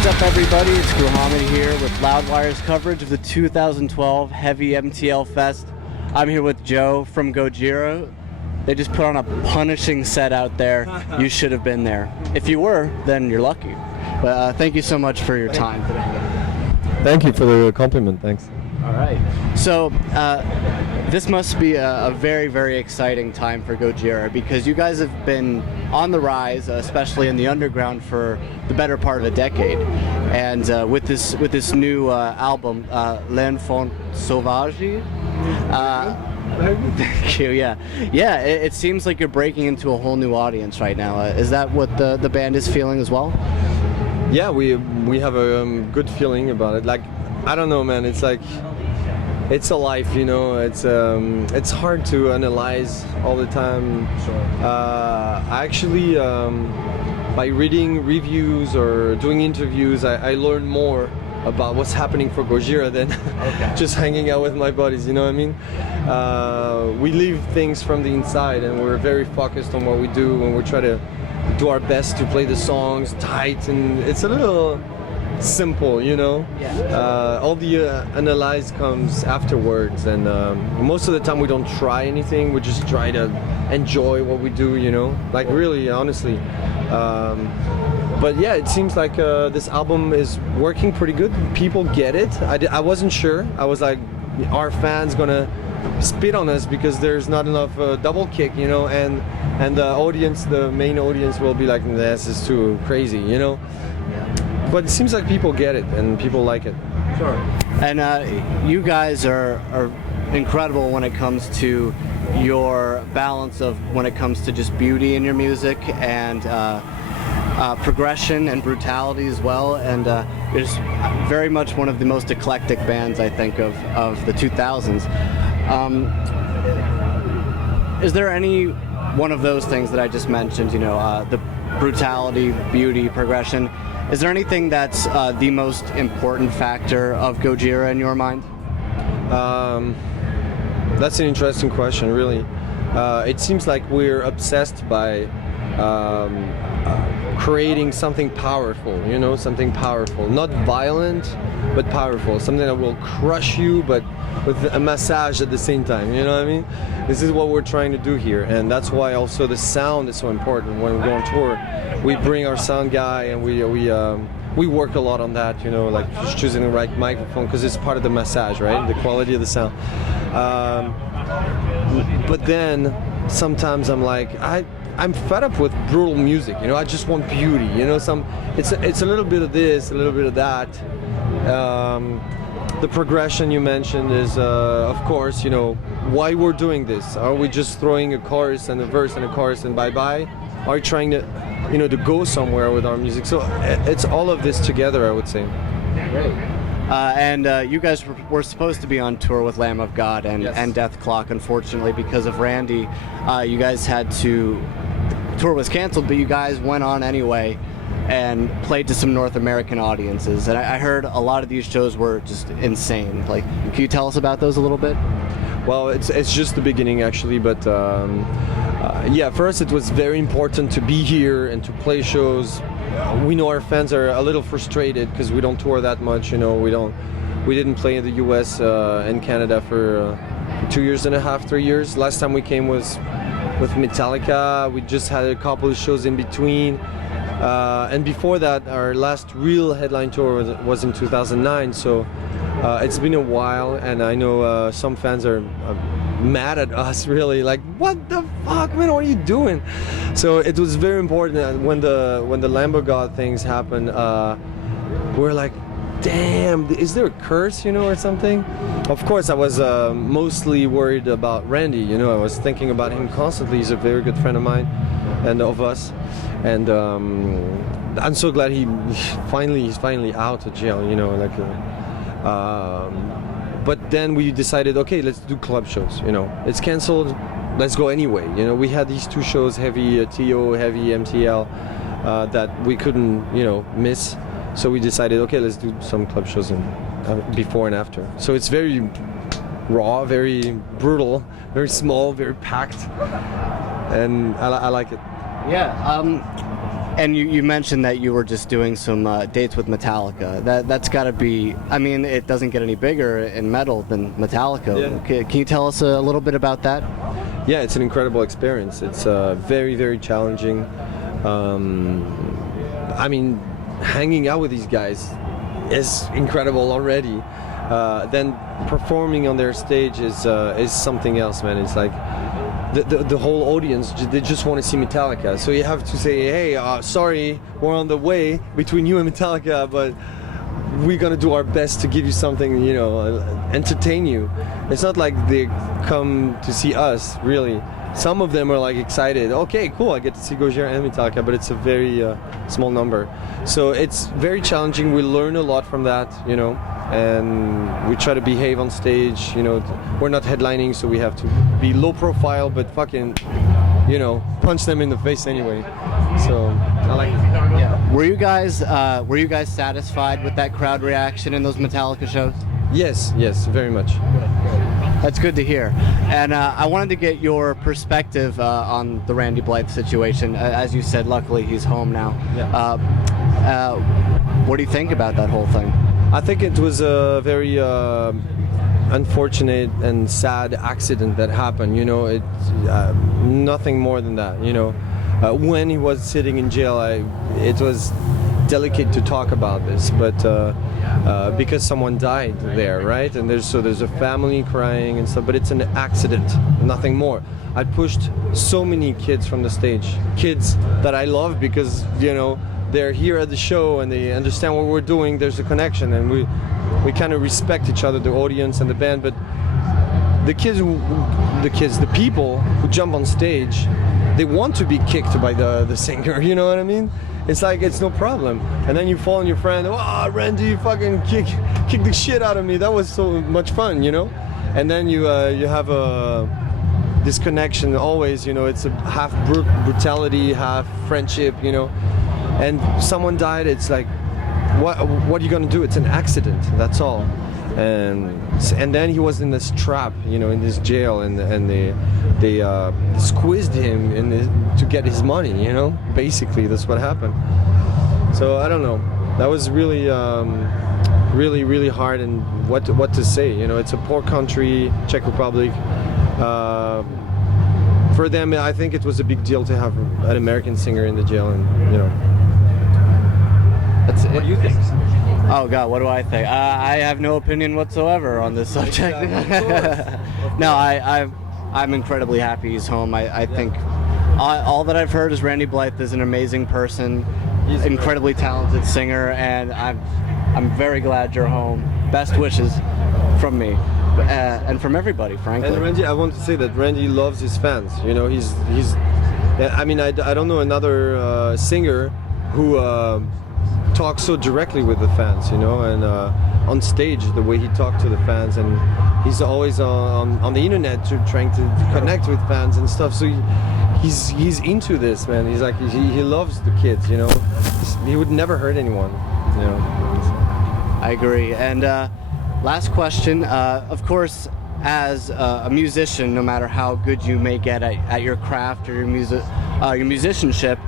What's up, everybody? It's Muhammad here with Loudwire's coverage of the 2012 Heavy MTL Fest. I'm here with Joe from Gojira. They just put on a punishing set out there. You should have been there. If you were, then you're lucky. But thank you so much for your time today. Thank you for the compliment. Thanks. All right. So this must be a very, very exciting time for Gojira because you guys have been on the rise, especially in the underground, for the better part of a decade. And with this new album, L'Enfant Sauvage. Thank you. Yeah. It seems like you're breaking into a whole new audience right now. Is that what the band is feeling as well? Yeah, we have a good feeling about it. Like, I don't know, man. It's like it's a life, you know. It's hard to analyze all the time. Sure. Actually, by reading reviews or doing interviews, I learn more about what's happening for Gojira than just hanging out with my buddies, you know what I mean? We leave things from the inside and we're very focused on what we do, and we try to do our best to play the songs tight, and it's a little simple, you know? Yeah. All the analyze comes afterwards, and most of the time we don't try anything, we just try to enjoy what we do, you know? Like, really, honestly. But yeah, it seems like this album is working pretty good. People get it. I wasn't sure. I was like, are fans gonna spit on us because there's not enough double kick, you know? And the audience, the main audience, will be like, this is too crazy, you know? Yeah. But it seems like people get it and people like it. Sure. And you guys are incredible when it comes to your balance of when it comes to just beauty in your music and progression and brutality as well, and it's very much one of the most eclectic bands, I think, of the 2000s. Is there any one of those things that I just mentioned, you know, the brutality, beauty, progression, is there anything that's the most important factor of Gojira in your mind? That's an interesting question, really. It seems like we're obsessed by creating something powerful, you know, something powerful. Not violent, but powerful. Something that will crush you, but with a massage at the same time, you know what I mean? This is what we're trying to do here, and that's why also the sound is so important. When we go on tour, we bring our sound guy, and we work a lot on that, you know, like just choosing the right microphone, because it's part of the massage, right? The quality of the sound. But then sometimes I'm like, I'm fed up with brutal music, you know. I just want beauty, you know. It's a little bit of this, a little bit of that. The progression you mentioned is, of course, you know, why we're doing this. Are we just throwing a chorus and a verse and a chorus and bye-bye? Are we trying to, you know, to go somewhere with our music? So it's all of this together, I would say. Great. And you guys were supposed to be on tour with Lamb of God and Death Clock. Unfortunately, because of Randy, you guys had to. The tour was canceled, but you guys went on anyway and played to some North American audiences. And I heard a lot of these shows were just insane. Like, can you tell us about those a little bit? Well, it's just the beginning, actually, but yeah, for us it was very important to be here and to play shows. We know our fans are a little frustrated because we don't tour that much, you know. We didn't play in the US and Canada for 2.5 years, 3 years. Last time we came was with Metallica. We just had a couple of shows in between. And before that, our last real headline tour was in 2009, so it's been a while, and I know some fans are mad at us, really, like, what the fuck, man, what are you doing? So it was very important that when the Lamb of God things happened, we're like, damn, is there a curse, you know, or something? Of course, I was mostly worried about Randy, you know. I was thinking about him constantly. He's a very good friend of mine and of us, and I'm so glad he's finally out of jail, you know, like. But then we decided, okay, let's do club shows, you know. It's canceled, let's go anyway, you know. We had these 2 shows, Heavy TO, Heavy MTL, that we couldn't, you know, miss. So we decided, okay, let's do some club shows before and after. So it's very raw, very brutal, very small, very packed, and I like it. Yeah. And you mentioned that you were just doing some dates with Metallica. That's got to be. I mean, it doesn't get any bigger in metal than Metallica. Yeah. Can you tell us a little bit about that? Yeah, it's an incredible experience. It's very, very challenging. I mean, hanging out with these guys is incredible already. Then performing on their stage is something else, man. It's like the whole audience, they just want to see Metallica. So you have to say, hey, sorry, we're on the way between you and Metallica, but we're gonna do our best to give you something, you know, entertain you. It's not like they come to see us, really. Some of them are like excited. Okay, cool, I get to see Gojira and Metallica, but it's a very small number. So it's very challenging. We learn a lot from that, you know, and we try to behave on stage. You know, we're not headlining, so we have to be low profile, but fucking, you know, punch them in the face anyway. So I like it. Yeah. Were you guys satisfied with that crowd reaction in those Metallica shows? Yes, very much. That's good to hear. And I wanted to get your perspective on the Randy Blythe situation. As you said, luckily he's home now. Yeah. What do you think about that whole thing? I think it was a very unfortunate and sad accident that happened. You know, it nothing more than that. You know, when he was sitting in jail, it was delicate to talk about this, but because someone died there, right? And there's a family crying and stuff, but it's an accident, nothing more. I pushed so many kids from the stage, kids that I love because, you know, they're here at the show and they understand what we're doing. There's a connection, and we kind of respect each other, the audience and the band. But the people who jump on stage, they want to be kicked by the singer. You know what I mean? It's like, it's no problem. And then you fall on your friend, oh, Randy, you fucking kick the shit out of me. That was so much fun, you know? And then you have this connection always, you know, it's a half brutality, half friendship, you know? And someone died, it's like, what are you gonna do? It's an accident, that's all. And then he was in this trap, you know, in this jail, and they squeezed him to get his money, you know. Basically, that's what happened. So I don't know. That was really, really hard. And what to say? You know, it's a poor country, Czech Republic. For them, I think it was a big deal to have an American singer in the jail, and you know. That's it. What do you think? Oh God, what do I think? I have no opinion whatsoever on this subject. No, I'm incredibly happy he's home. I think all that I've heard is Randy Blythe is an amazing person, he's incredibly talented singer, and I'm very glad you're home. Best wishes from me and from everybody, frankly. And Randy, I want to say that Randy loves his fans. You know, he's. I mean, I don't know another singer who. Talk so directly with the fans, you know, and on stage the way he talked to the fans, and he's always on the internet trying to connect with fans and stuff. So he's into this, man. He's like he loves the kids, you know. He would never hurt anyone, you know. I agree. And last question, of course, as a musician, no matter how good you may get at your craft or your musicianship,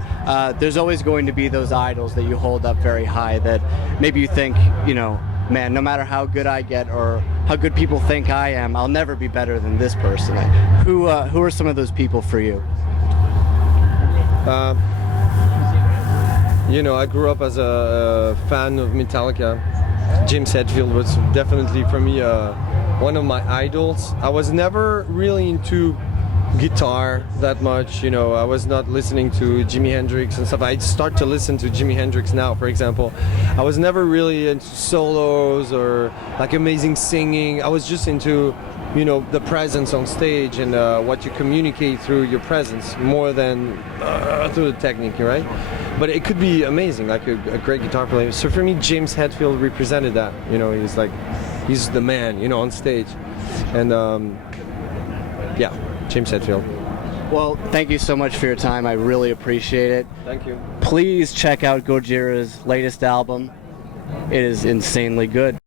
there's always going to be those idols that you hold up very high that maybe you think, you know, man, no matter how good I get or how good people think I am, I'll never be better than this person. Who are some of those people for you? You know, I grew up as a fan of Metallica. James Hetfield was definitely for me one of my idols. I was never really into guitar that much, you know. I was not listening to Jimi Hendrix and stuff. I start to listen to Jimi Hendrix now, for example. I was never really into solos or like amazing singing. I was just into, you know, the presence on stage and what you communicate through your presence more than through the technique, right? But it could be amazing, like a great guitar player. So for me, James Hetfield represented that. You know, he's the man, you know, on stage. And yeah, James Hetfield. Well, thank you so much for your time. I really appreciate it. Thank you. Please check out Gojira's latest album. It is insanely good.